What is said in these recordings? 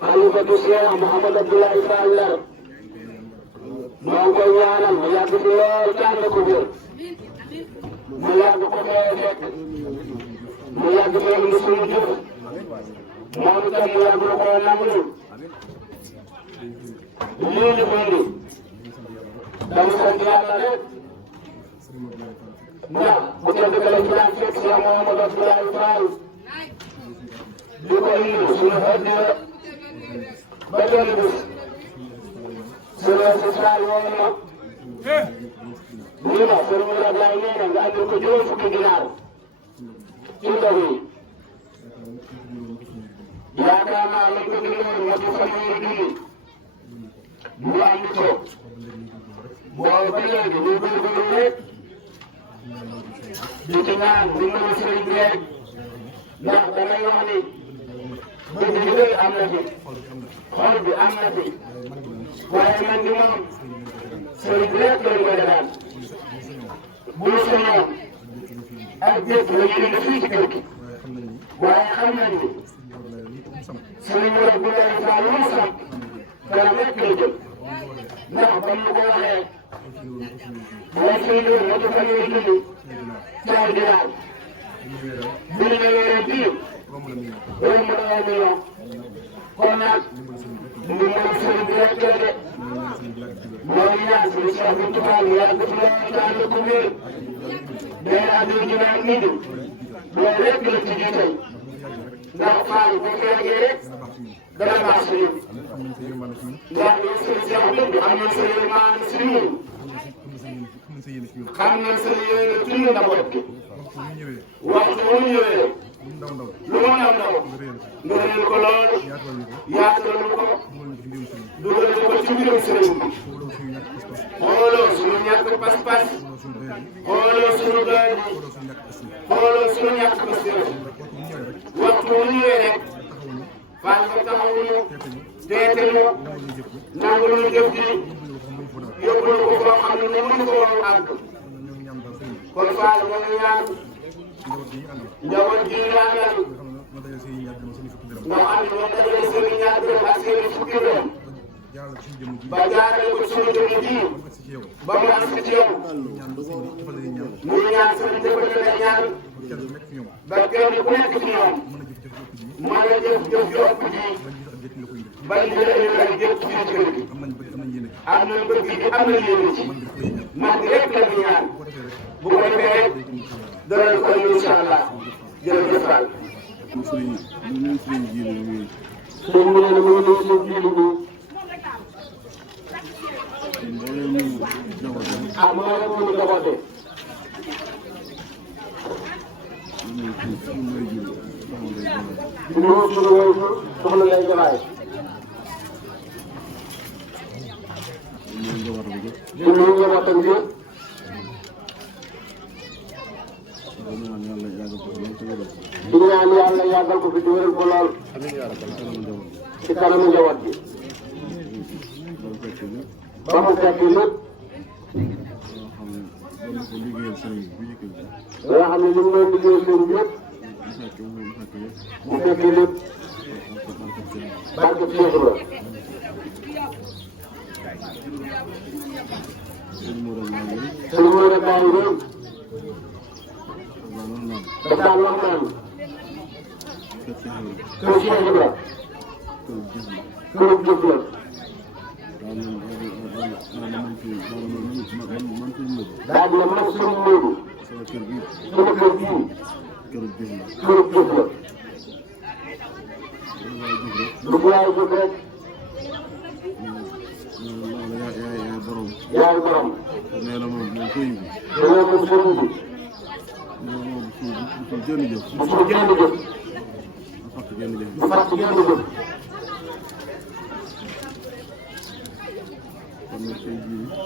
Xalifatu Cheikh Mouhamed Abdoulaye Fall Ndar moo ngi koy ñaanal mu yàgg fi lool te ànd ko wér mu yàgg ko fee fekk mu yàgg fee indi suñu jëf moom itam mu yàgg la koo nangul lii ñu indi dama sant yàlla rek ndax bu tedd ka lañ daan fekk Cheikh Mouhamed Abdoulaye Fall di ko indi suñu addiya ba benn bés sëriñ Fall woo na ñu ne sëriñ Ablaye nee na nga andil ko juróom fukki ginaar ci ndox yi yaakaar naa ne ko ginaar moo ci fanweeri junni mu andi ko boobu ba léegi ñu góorgóorlu rek di ci ñaan dimbalu sëriñ bi rek ndax damay wax ni bëgg bi rek am na fi xol bi am na fi waaye man di moom sëriñ bi rek lañ koy defal bu ñu soñoon ak bépp la ñu indi fii ci kër gi waaye xam nañ ni sëriñ bi Abdoulaye Fall lu mu sant dara rek lay jël ndax ba mu ko waxee boo siy ñëw moo ci fanweeri junni caay ginaar bu ñu ñëwee bii loolu mu doon million kon nag ñu mën sëriñ bi rek de mooy ñaan suñu Cheikh bi Tuubaa mu yàgg fi loolu te ànd ko wér day àdduna ji naan indi loolu rek la ci jiital ndax Fall bu fekkee rek dana baax si ñun ndax ñun suñu Cheikh bi am nañ sa yërmande si ñun xam nañ sa yéene ci ñun njaboot gi waxtu bu ñu ñëwee lu mu ndaw ndaw nga réer ko lool yaatal ko dugal ko ci mbirum sëriñ bi xooloo suñu ñàkk pas-pas xooloo suñu doy xooloo suñu ñàkk pas-pas waxtu bu ñu ñëwee rek Fall nga taxawuñu teete ñu nangu ñu jëf ji yóbbu ko foo xam ne ne mënu ko woon àgg kon Fall nga ñu ñaan njaboot ji ñu àndal nga xam ne ñoo dajale seen ñaar dërëm ak seen fukki dërëm ba jaarale ko suñu jëmm ji ba mu agsi ci yow ñu ñaan seen defal la ñaan ba kenn ku nekk ci ñoom mën a jëf jëf ju ëpp ji bañ jëlee lay jëf ci kër gi am nañ bëgg gi am na yéene ci man rek la ñu ñaan bu ko defee rek danañ ko incha allah jërëjëf Fall. sëñ bi nee na mu ngi nuyu seen jiitu bi. ah moo leen mën a jaboote. di nuyu suñu wéysu soxna Ndeye Jabaay. di nuyu njabootam bi. di ñaan yàlla yàggal ko fi di wéral ko lool ci kanamu njaboot bi ba mu fekk lépp nga xam ne ñu ngi leen liggéeyal seen yëpp mu fekk lépp barke Cheikh la sëñ Modou Ablaye de daf daan wax naan kër Cheikh Ibra kër jëf la daal di ne man sëñ Modou sama kër gii kër jëf la lu waay jóg rek yaay borom nee na moom sëriñ bi bu suul jënd jëf bu fàtt jënd jëf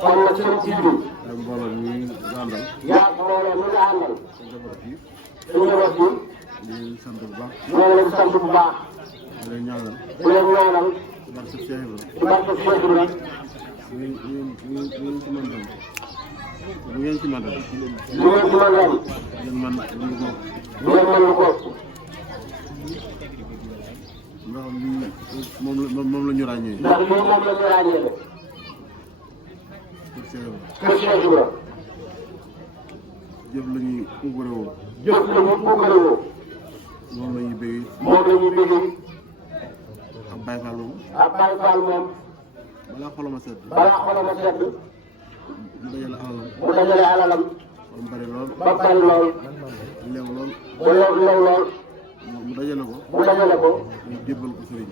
kon nag sëriñ ji bi ak mbooloo mi àndal yaa mbooloo mi nga àndal suñu njaboot bi ñu leen sant bu baax di leen ñaanal barke Cheikh Ibra ñu ngeen ci mën dal ngeen mën lu ko ndax moom la ñu ràññee ndax lii moom la ñu ràññee kër Cheikh Ibra jëf la ñuy puukarewoo moom la ñuy bëggee ab Baye Fall moom balaa xolama sedd mu dajale alalam ba bari lool leew lool mu dajale ko mu jébbal ko sëriñ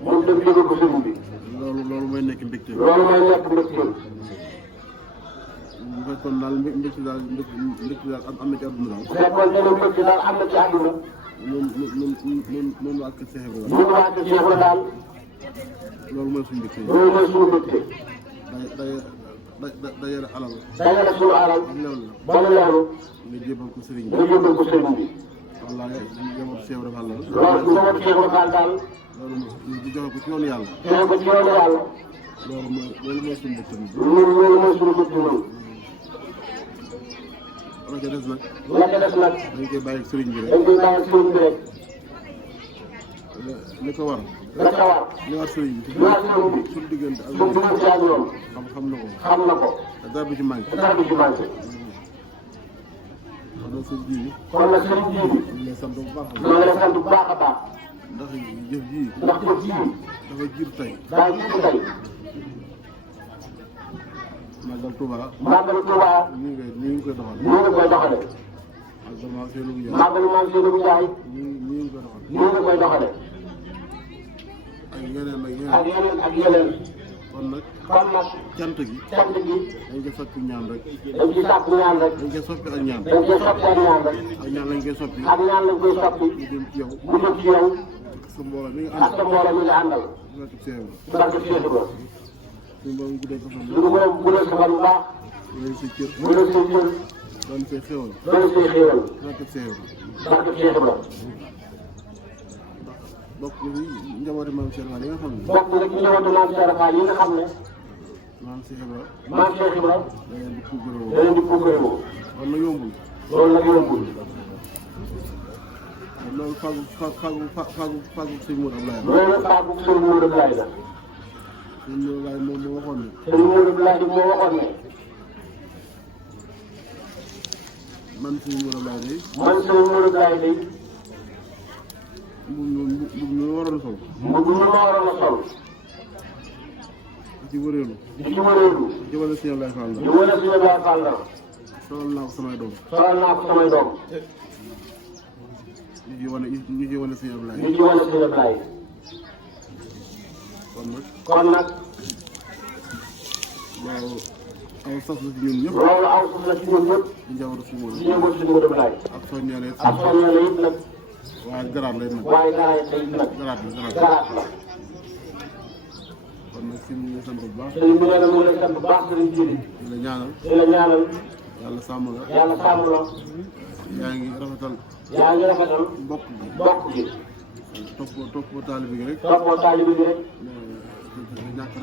bi loolu mooy nekk mbégte bu fekkoon daal mbégte daal am na ci àdduna moom waa kër Cheikh Ibra daal loolu mooy suñu mbégte dajale alal suñu alal ba loolu nga jébal ko sëriñ bi wallaahi njabootu Cheikh Ibra Fall daal loolu ñu joxe ko ci yoonu yàlla loolu mooy suñu mbégte la ca des nag dañ koy bàyyi sëriñ bi rek li ko war li war sëriñ bi suñu diggante ak ñoom xam na ko te dara du ci manqué kon nag sëriñ ji bi ñu lay sant bu baax a baax ndax jëf ji dafa jiitu tey Magal Touba ñu ngi koy doxale Magal Maam Seydou Ndiaye ñu ngi koy doxale ak yeneen kon nag cant gi dañ koy soppi ñaan rek dañ koy soppi ak ñaan lañ koy soppi mu jëm ci yow ak sa mbooloo mi nga àndal barke Cheikh Ibra suñu borom guddee ko fan bu baax wéral say cër doon say xéwal barke Cheikh Ibra bokk na ci njabootu maam Cheikh Ibra yi nga xam ne maam Cheikh Ibra da leen di puukarewoo loolu nag yombul loolu faagu sëñ Modou Ablaye la sëñ Modou Ablaye moom moo waxoon ne man sëñ Modou Ablaye day mbubb mi waroon a sol di ci wëreelu di wane sëñ Ablaye Fall la solal naa ko samay doom ñu ci wane sëñ Ablaye kon nag loolu aw sas la ci ñun ñëpp di njabootu suñu Modou Ablaye ak soññale it nag waaye garaat lay nag garaat la kon nag si ñu sant bu baax di la ñaanal yàlla sàmm la yaa ngi rafetal mbokk gi toppoo taalibe gi rek ñàkk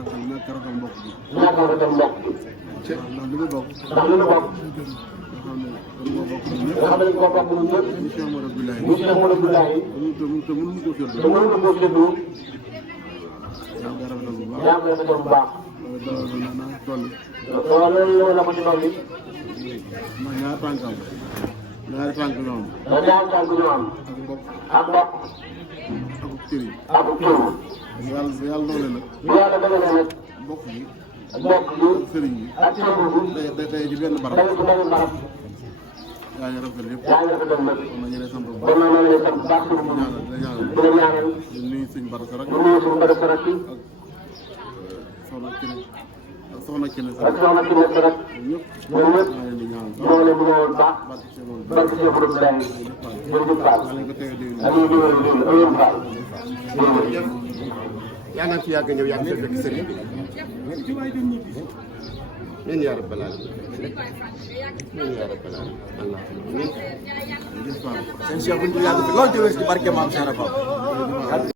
rafetal mbokk gi ndax li mu bokk nga xam ne dañ koo bokk ñun ñëpp ñu Cheikh Modou Abdoulaye te mënuñu ko séddoo yaa ngi rafetal bu baax waaw loolu la ko ci dolli. ma ñaari tànkam ñaari tànk ñoom. ñaari tànk ñoom. ak mbokk. ak cëriñ. ak cëriñ. yàlla doole nag. yàlla doole nag. mbokk yi. mbokk yi. sëriñ bi. ak sëriñ bi. day ci benn barab. day ci benn barab. yaa ngi rafetlu yëpp. yaa ngi rafetlu nag. kon nag ñu lay sant bu baax. kon nag ñu lay sant bu baax. di ñaanal di la ñaanal. di nuyu suñu barasa rek. di nuyu suñu barasa rek. soxna Kine ak soxna Kine ak soxna Kine rek. ñëpp. ñoom ñëpp. maa leen di ñaanal. ñoo leen di ñaanal baax. barke Cheikh Ibrahima Ndiaye. jërëjëf Fall. Aliou Diouf Fall. jërëjëf. yàlla na fi yàgg ñëw yàgg fekk sëriñ bi amiin yaa rabbal aalamiin amiin yaa rabbal aalamiin. seen Cheikh bu ñu yàgg fi loolu ci wér ci barke maam Cheikh Rafa